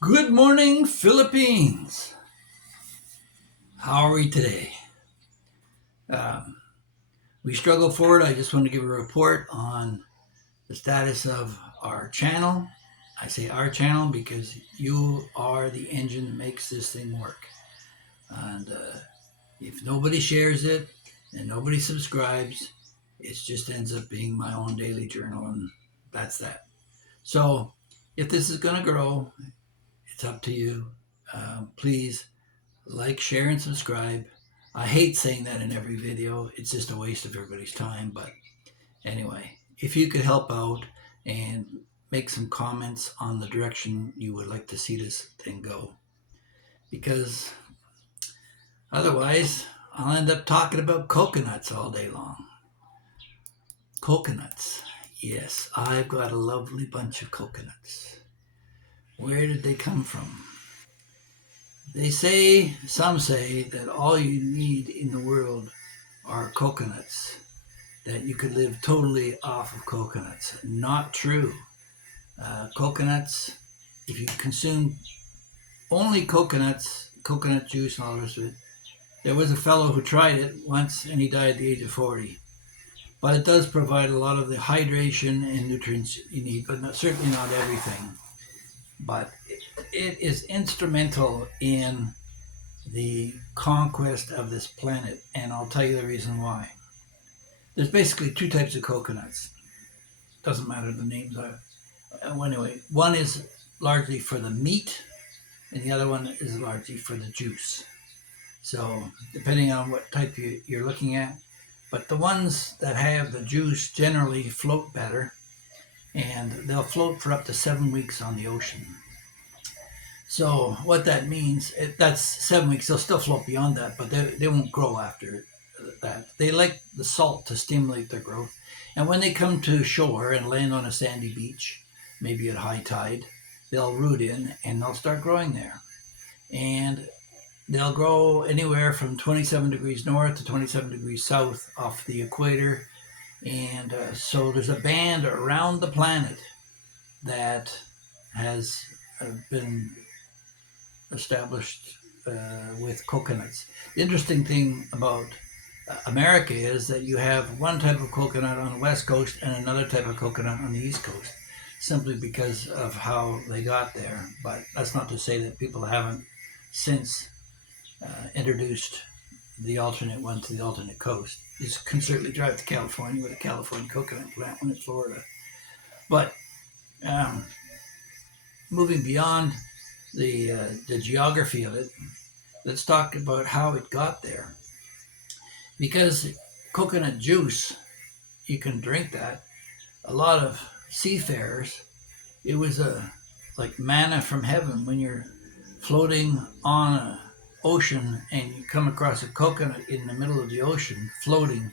Good morning, Philippines. How are we today? Um, we struggle forward. I just want to give a report on the status of our channel. I say our channel because you are the engine that makes this thing work. And if nobody shares it and nobody subscribes, it just ends up being my own daily journal, and that's that. So if this is going to grow, it's up to you. Please like, share, and subscribe. I hate saying that in every video. It's just a waste of everybody's time. But anyway, if you could help out and make some comments on the direction you would like to see this thing go. Because otherwise, I'll end up talking about coconuts all day long. Coconuts. Yes, I've got a lovely bunch of coconuts. Where did they come from? Some say that all you need in the world are coconuts, that you could live totally off of coconuts. Not true. Coconuts, if you consume only coconuts, coconut juice, and all the rest of it, there was a fellow who tried it once and he died at the age of 40. But it does provide a lot of the hydration and nutrients you need, but certainly not everything. But it is instrumental in the conquest of this planet, and I'll tell you the reason why. There's basically two types of coconuts. Doesn't matter the names of it. Anyway, one is largely for the meat, and the other one is largely for the juice. So, depending on what type you're looking at, but the ones that have the juice generally float better, and they'll float for up to 7 weeks on the ocean. So, what that means, that's 7 weeks. They'll still float beyond that, but they won't grow after that. They like the salt to stimulate their growth. And when they come to shore and land on a sandy beach, maybe at high tide, they'll root in and they'll start growing there. And they'll grow anywhere from 27 degrees north to 27 degrees south off the equator. And so there's a band around the planet that has been established with coconuts. The interesting thing about America is that you have one type of coconut on the west coast and another type of coconut on the east coast, simply because of how they got there. But that's not to say that people haven't since introduced the alternate one to the alternate coast. You can certainly drive to California with a California coconut plant, one in Florida. But um, moving beyond the geography of it, let's talk about how it got there. Because coconut juice, you can drink that. A lot of seafarers, it was like manna from heaven when you're floating on an ocean and you come across a coconut in the middle of the ocean floating.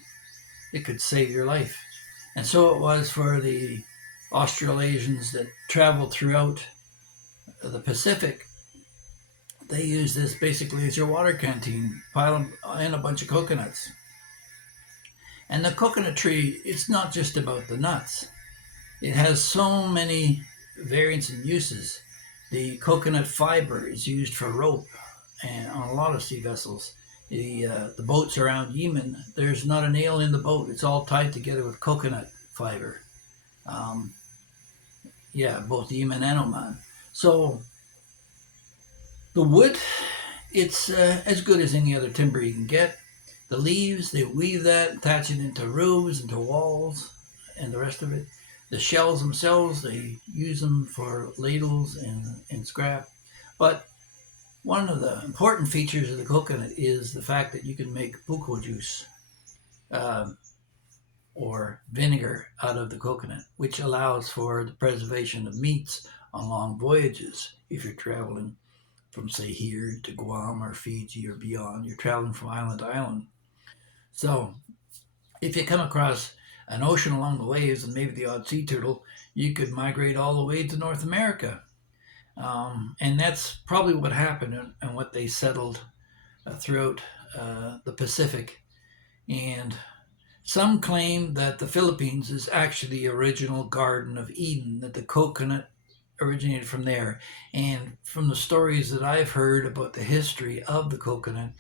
It could save your life. And so it was for the Australasians that traveled throughout the Pacific. They use this basically as your water canteen. Pile in a bunch of coconuts. And the coconut tree, it's not just about the nuts. It has so many variants and uses. The coconut fiber is used for rope and on a lot of sea vessels. The boats around Yemen, there's not a nail in the boat. It's all tied together with coconut fiber. Um, yeah, both Yemen and Oman. So the wood, it's as good as any other timber you can get. The leaves, they weave that, attach it into roofs, into walls, and the rest of it. The shells themselves, they use them for ladles and scrap. But one of the important features of the coconut is the fact that you can make buko juice um, or vinegar out of the coconut, which allows for the preservation of meats on long voyages. If you're traveling from, say, here to Guam or Fiji or beyond, you're traveling from island to island. So if you come across an ocean along the waves and maybe the odd sea turtle, you could migrate all the way to North America. And that's probably what happened and what they settled throughout the Pacific. And some claim that the Philippines is actually the original Garden of Eden, that the coconut originated from there. And from the stories that I've heard about the history of the coconut,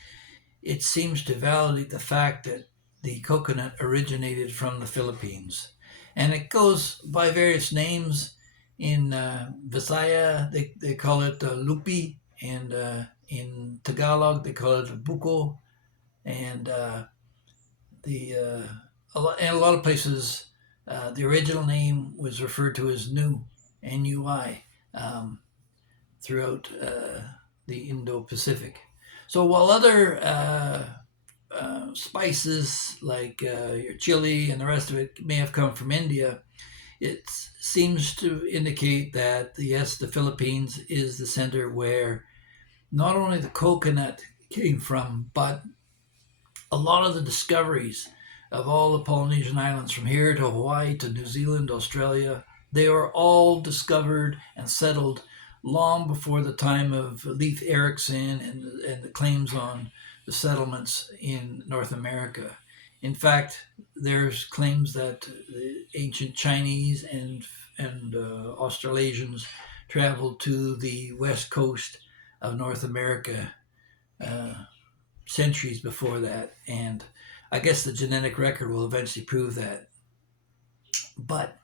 it seems to validate the fact that the coconut originated from the Philippines. And it goes by various names. In Visaya, they call it lupi, and in Tagalog, they call it buko, and the in a lot of places, the original name was referred to as nu, N-U-I, um, throughout the Indo-Pacific. So while other spices like your chili and the rest of it may have come from India, it seems to indicate that yes, the Philippines is the center where not only the coconut came from, but a lot of the discoveries of all the Polynesian islands from here to Hawaii to New Zealand, Australia, they were all discovered and settled long before the time of Leif Erikson and the claims on the settlements in North America. In fact, there's claims that the ancient Chinese and Australasians traveled to the west coast of North America uh, centuries before that, and I guess the genetic record will eventually prove that. But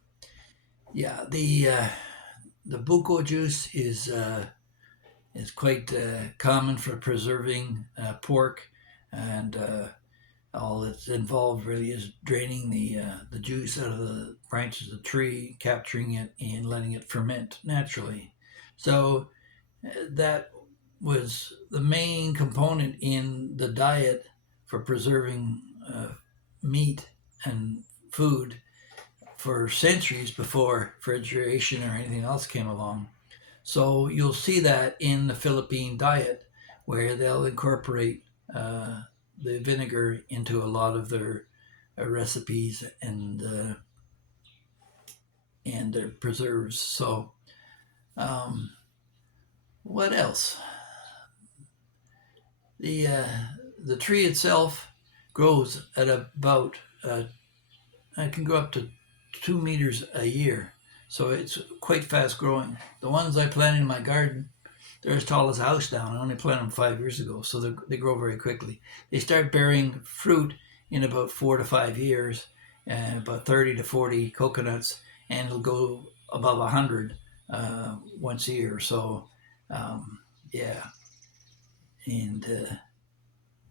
yeah, the buko juice is quite common for preserving pork, and all that's involved really is draining the juice out of the branches of the tree, capturing it, and letting it ferment naturally. So that was the main component in the diet for preserving meat and food for centuries before refrigeration or anything else came along. So you'll see that in the Philippine diet, where they'll incorporate uh, the vinegar into a lot of their recipes and their preserves. So um, what else? The uh, the tree itself grows at about it can grow up to 2 meters a year, so it's quite fast growing. The ones I planted in my garden, they're as tall as a house down. I only planted them 5 years ago, so they grow very quickly. They start bearing fruit in about 4 to 5 years, and about 30 to 40 coconuts, and it'll go above 100 once a year. So, yeah, and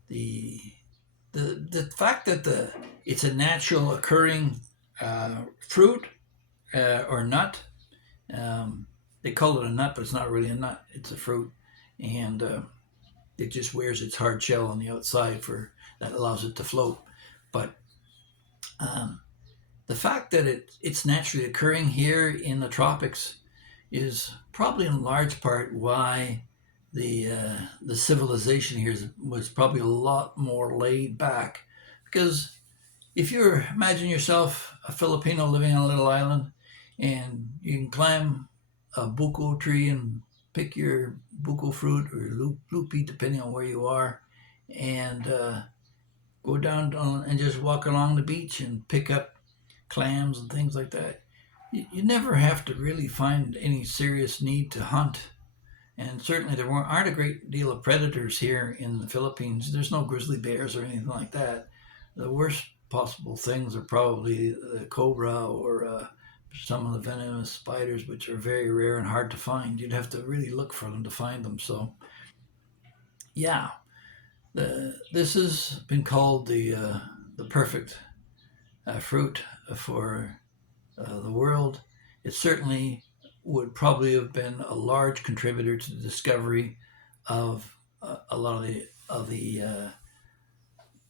the the fact that the it's a natural occurring fruit or nut. They call it a nut, but it's not really a nut. It's a fruit, and it just wears its hard shell on the outside for that allows it to float. But um, the fact that it's naturally occurring here in the tropics is probably in large part why the civilization here was probably a lot more laid back, because if you imagine yourself a Filipino living on a little island, and you can climb a buko tree and pick your buko fruit or lupi, depending on where you are, and go down and just walk along the beach and pick up clams and things like that. You never have to really find any serious need to hunt. And certainly there aren't a great deal of predators here in the Philippines. There's no grizzly bears or anything like that. The worst possible things are probably the cobra or some of the venomous spiders, which are very rare and hard to find. You'd have to really look for them to find them. So, yeah, this has been called the perfect fruit for the world. It certainly would probably have been a large contributor to the discovery of a lot of the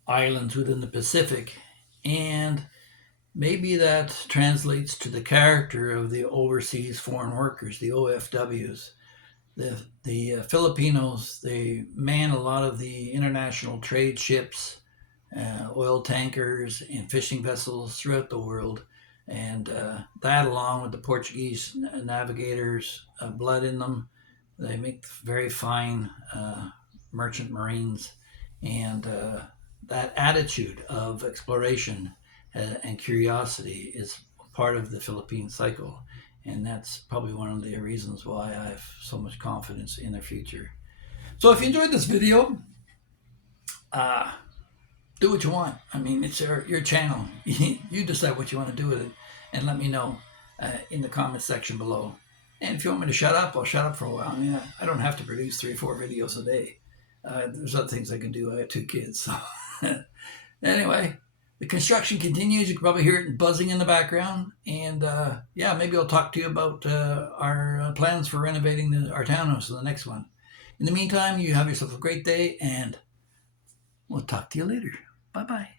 islands within the Pacific, and maybe that translates to the character of the overseas foreign workers, the OFWs. The Filipinos, they man a lot of the international trade ships, oil tankers, and fishing vessels throughout the world. And that, along with the Portuguese navigators' blood in them, they make very fine merchant marines. And that attitude of exploration and curiosity is part of the Philippine cycle. And that's probably one of the reasons why I have so much confidence in their future. So if you enjoyed this video, uh, do what you want. I mean, it's your channel. You decide what you want to do with it, and let me know in the comment section below. And if you want me to shut up, I'll shut up for a while. I mean, I don't have to produce 3 or 4 videos a day. There's other things I can do. I got 2 kids. So anyway, the construction continues. You can probably hear it buzzing in the background. And yeah, maybe I'll talk to you about our plans for renovating our townhouse in the next one. In the meantime, you have yourself a great day, and we'll talk to you later. Bye-bye.